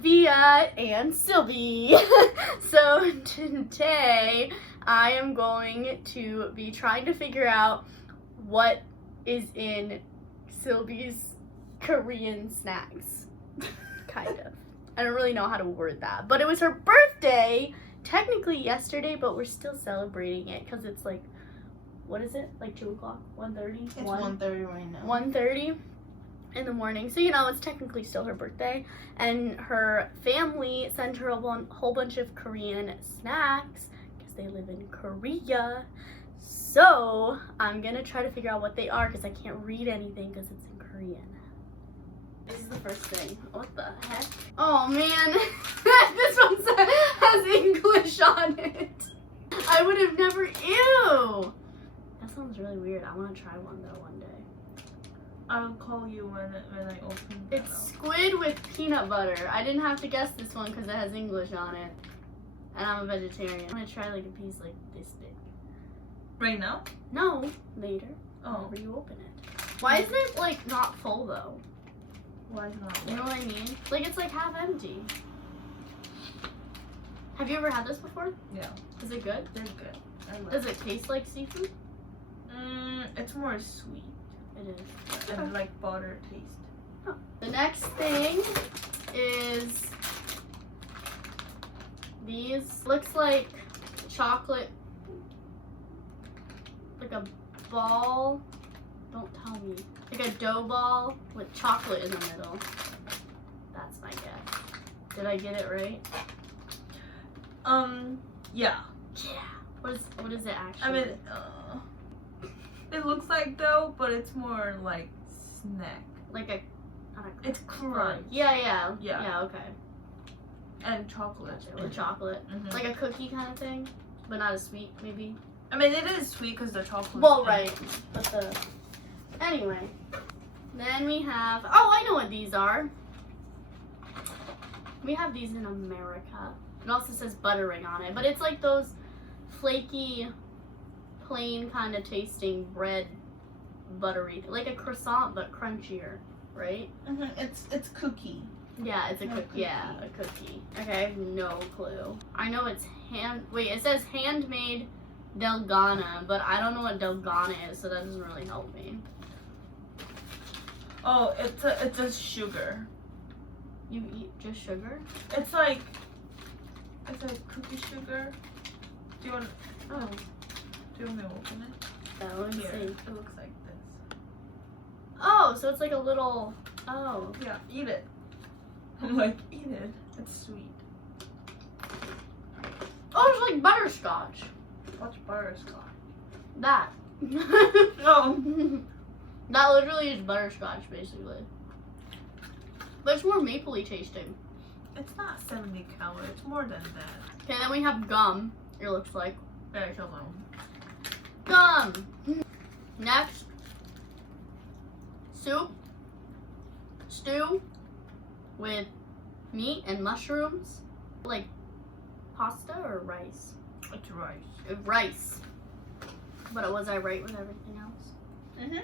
Via and Sylvie. So today I am going to be trying to figure out what is in Sylvie's Korean snacks. Kind of. I don't really know how to word that. But it was her birthday, technically yesterday, but we're still celebrating it because it's like, what is it? Like 2 o'clock? 1:30? It's 1:30 right now. 1:30 in the morning. So, it's technically still her birthday. And her family sent her a whole bunch of Korean snacks because they live in Korea. So, I'm going to try to figure out what they are because I can't read anything because it's in Korean. This is the first thing. What the heck? Oh, man. This one has English on it. I would have never... Ew! That sounds really weird. I want to try one, though, one day. I'll call you when I open it. It's squid with peanut butter. I didn't have to guess this one because it has English on it. And I'm a vegetarian. I'm going to try like a piece like this big. Right now? No, later. Oh. Whenever you open it. Why isn't it like not full though? Why not? You know what I mean? Like it's like half empty. Have you ever had this before? Yeah. Is it good? They're good. I like Does it taste like seafood? It's more sweet. It is. And like butter taste. Oh. The next thing is these. Looks like chocolate, like a ball. Don't tell me. Like a dough ball with chocolate in the middle. That's my guess. Did I get it right? Yeah. Yeah. What is it actually? I mean, it looks like dough, but it's more like snack. Like a. It's crunch. Yeah. Yeah. Yeah. Okay. And chocolate. Gotcha. With chocolate, like a cookie kind of thing, but not as sweet, maybe. I mean, it is sweet because the chocolate. Well, right, but the. Anyway, then we have. Oh, I know what these are. We have these in America. It also says buttering on it, but it's like those flaky, plain kind of tasting bread, buttery, like a croissant but crunchier, right? It's cookie. Yeah, it's a cookie. Yeah, a cookie. Okay, I have no clue. I know it's it says handmade Delgana, but I don't know what Delgana is, so that doesn't really help me. Oh, it's a sugar. You eat just sugar? It's like cookie sugar. Do you want Oh, me to open it? yeah, let me Here. see. It looks like this. Oh, so it's like a little. Oh. Yeah, eat it. I'm like, eat it. It's sweet. Oh, it's like butterscotch. What's butterscotch? That. Oh. That literally is butterscotch, basically. But it's more mapley tasting. It's not 70 calories. It's more than that. Okay, then we have gum. It looks like Very shallow. gum. Next, stew with meat and mushrooms, like pasta or rice. It's rice. Rice. But was I right with everything else? Yeah.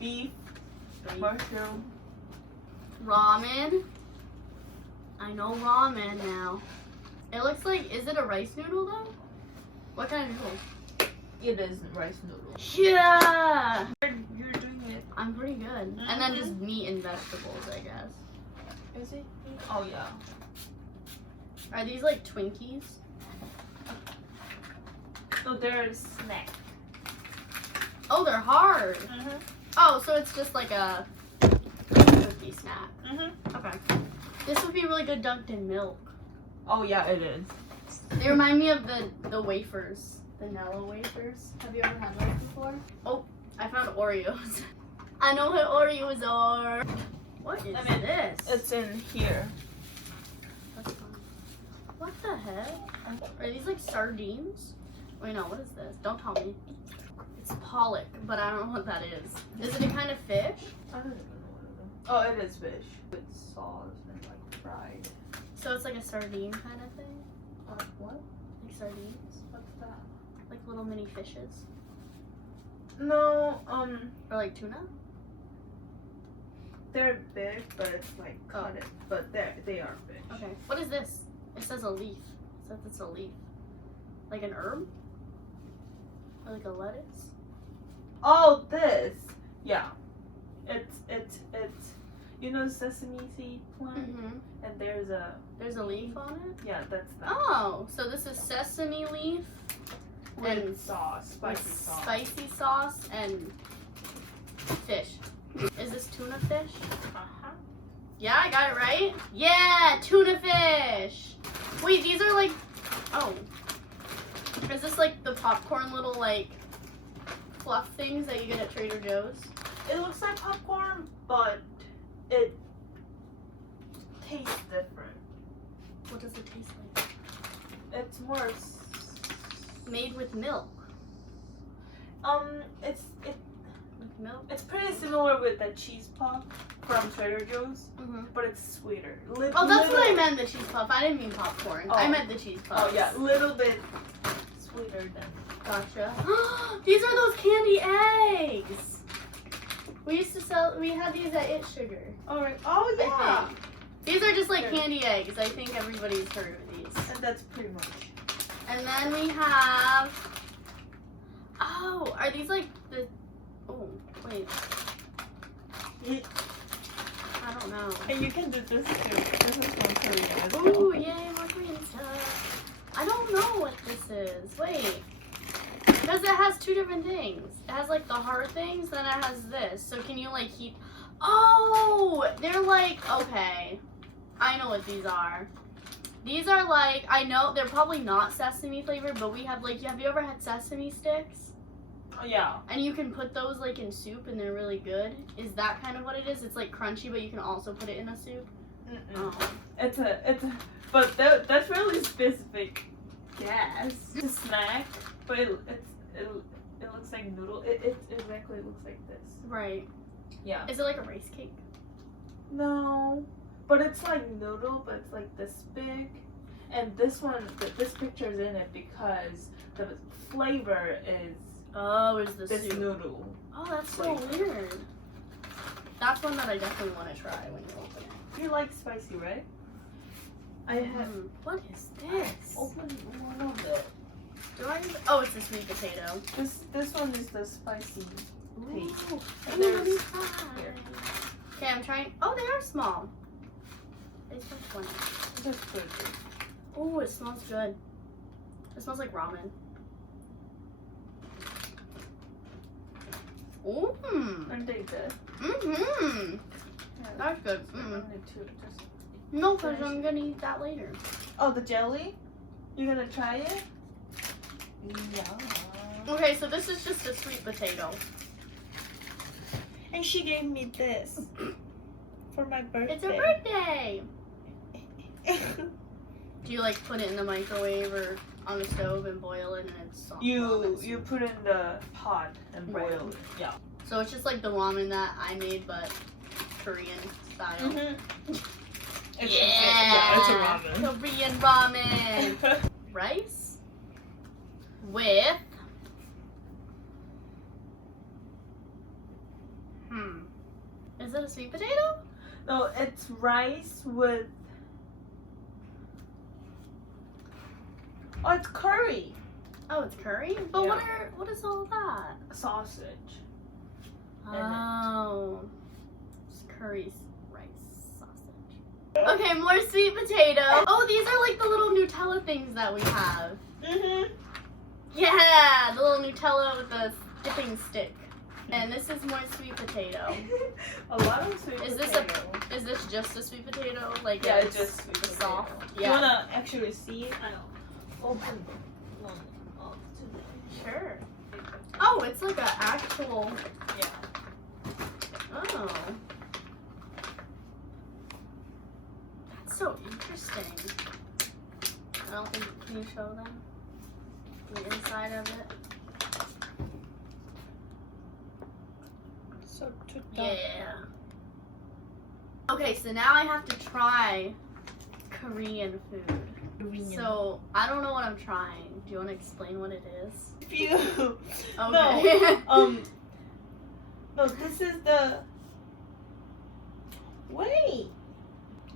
Beef. Mushroom. Ramen. I know ramen now. It looks like, is it a rice noodle though? What kind of noodle? It is rice noodles. Yeah! You're doing it. I'm pretty good. And then just meat and vegetables, I guess. Is it? Oh yeah. Are these like Twinkies? So there's snack. Oh, they're hard. Mhm. Oh, so it's just like a cookie snack. Mhm. Okay. This would be really good dunked in milk. Oh yeah, it is. They remind me of the wafers, the Nella wafers. Have you ever had those before? Oh, I found Oreos. I know what Oreos are. What is this? It's in here. That's fun. What the heck? Are these like sardines? Wait, no, what is this? Don't tell me. It's pollock, but I don't know what that is. Is it a kind of fish? I don't even know what it is. Oh, it is fish. With sauce and like fried. So it's like a sardine kind of thing? What? Like sardines? What's that? Like little mini fishes? No, Or like tuna? they're big, but it's like cut it. But they are big. Okay. What is this? It says a leaf. It says it's a leaf. Like an herb? Or like a lettuce? Oh, this. Yeah. It's you know sesame seed plant, Mm-hmm. and there's a leaf on it? yeah, that's that. Oh, so this is sesame leaf With and sauce, spicy with sauce. spicy sauce and fish. Is this tuna fish? Uh-huh. Yeah, I got it right. Yeah, tuna fish. Wait, these are like, oh. Is this like the popcorn little like fluff things that you get at Trader Joe's? It looks like popcorn, but it tastes different. What does it taste like? It's more Made with milk. With milk? it's pretty similar with the cheese puff from Trader Joe's, Mm-hmm. but it's sweeter. Oh, that's what I meant, the cheese puff. I didn't mean popcorn. I Oh. meant the cheese puff. Oh yeah, a little bit sweeter than. Gotcha. These are those candy eggs. We had these at It Sugar. Oh I yeah. think. These are just like Sure. candy eggs. I think everybody's heard of these. And that's pretty much. And then we have. Oh, are these like the? Oh, wait. I don't know. And you can do this too. This is from Korea as well. Ooh, yay, more Korean stuff. I don't know what this is. Wait. Because it has two different things. It has like the hard things, then it has this. So can you like heat? Oh, they're like, okay. I know what these are. These are like, I know they're probably not sesame flavored, but we have like, have you ever had sesame sticks? Oh, yeah. And you can put those like in soup and they're really good. Is that kind of what it is? It's like crunchy, but you can also put it in a soup? Mm-mm. Oh. It's a, but that's really specific. Yes. It's a snack, but it looks like noodle. It exactly looks like this. Right. Yeah. Is it like a rice cake? No, but it's like noodle, but it's like this big. And this one, this picture's in it because the flavor is Oh, is the this soup? noodle. Oh, that's so weird. That's one that I definitely want to try when you open it. You like spicy, right? I have What is this? opened one of the. Do I? Oh, it's a sweet potato. This one is the spicy. Taste. Ooh, And let me there's try. here. Okay, I'm trying. Oh, they are small. They smell funny. Just put it. Oh, it smells good. It smells like ramen. Mmm. Aren't they good? Mm-hmm. Yeah. That's good. I Mm. wanted to just. No, because I'm gonna eat that later. Oh, the jelly? You're gonna try it? Yeah. Okay, so this is just a sweet potato. And she gave me this for my birthday. It's her birthday. Do you like put it in the microwave or on the stove and boil it and it's soft? ramen You soup? put it in the pot and Right. boil it. Yeah. So it's just like the ramen that I made, but Korean style. Mm-hmm. Yeah, it's a ramen. Korean ramen. Rice with Is it a sweet potato? No, it's rice with. Oh, it's curry. Oh, it's curry. But Yeah. what is all that? Sausage. Oh, it's curry rice sausage. Okay, more sweet potato. Oh, these are like the little Nutella things that we have. Mm-hmm. Yeah, the little Nutella with the dipping stick. And this is more sweet potato. A lot of sweet Is this potato. Is this just a sweet potato? Like Yeah, it's just sweet the potato. soft. You Yeah. wanna actually see it? I'll open one up today. Sure. Oh, it's like an actual. Yeah. Oh. That's so interesting. I don't think. Can you show them the inside of it? So Yeah. Okay, so now I have to try Korean food. So I don't know what I'm trying. Do you want to explain what it is? Phew. Okay. No, this is the Wait.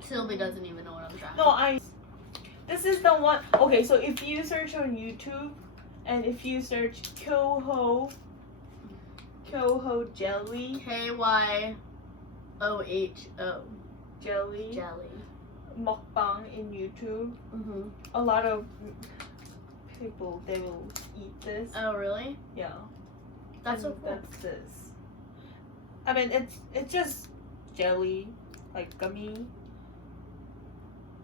Sylvie doesn't even know what I'm trying. No, this is the one. Okay, so if you search on YouTube, and if you search Kyoho jelly, KYOHO. jelly Jelly. mukbang in YouTube, Mhm. a lot of people, they will eat this. Oh really? Yeah. That's so And cool. That's this. I mean, it's just jelly, like gummy,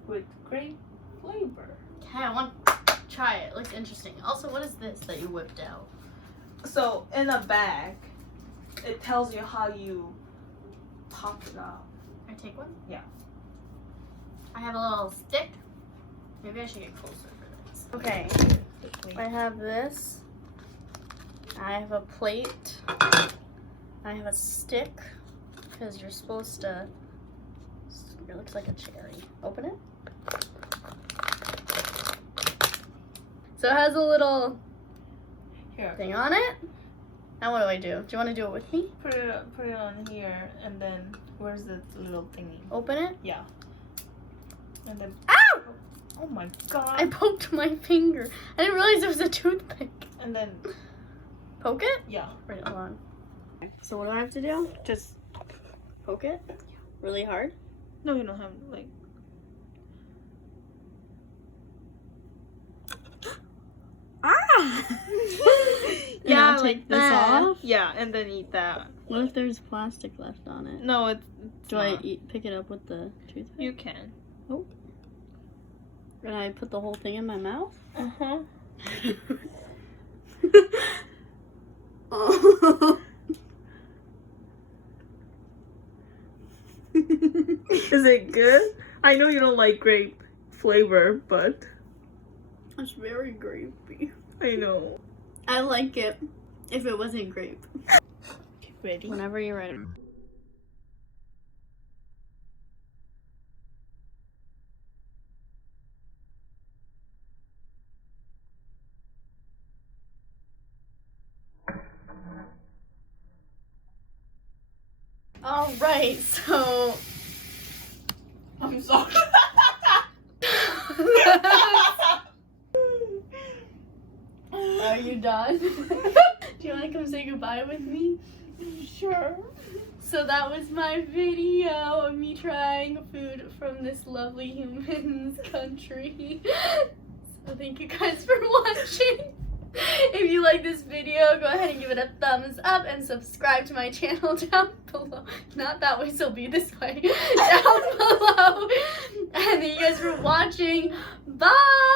with grape flavor. Okay, I want to try it. It looks interesting. Also, what is this that you whipped out? So in a bag, it tells you how you pop it out. I take one? Yeah. I have a little stick. Maybe I should get closer for this. Okay, I have this. I have a plate. I have a stick, because you're supposed to, it looks like a cherry. Open it. So it has a little Here, thing on it. Now what do I do? Do you want to do it with me? put it on here, and then where's the little thingy? Open it. Yeah. And then Ow! oh my god. I poked my finger. I didn't realize it was a toothpick. And then Poke it? yeah, Right, hold on. So what do I have to do? Just poke it? Really hard? no, you don't have like. Ah! Yeah, take like this that. off? Yeah, and then eat that. What if there's plastic left on it? No, it's Do not. I pick it up with the toothpick? You can. And I put the whole thing in my mouth? Uh-huh. Oh. Is it good? I know you don't like grape flavor, but It's very grapey. I know. I like it if it wasn't grape. Ready? Whenever you're ready. All right, so I'm sorry. are you done? Do you want to come say goodbye with me? Sure. So that was my video of me trying food from this lovely human's country. So thank you guys for watching. If you like this video, go ahead and give it a thumbs up and subscribe to my channel down below. Not that way, so be this way. Down below. And thank you guys for watching. Bye!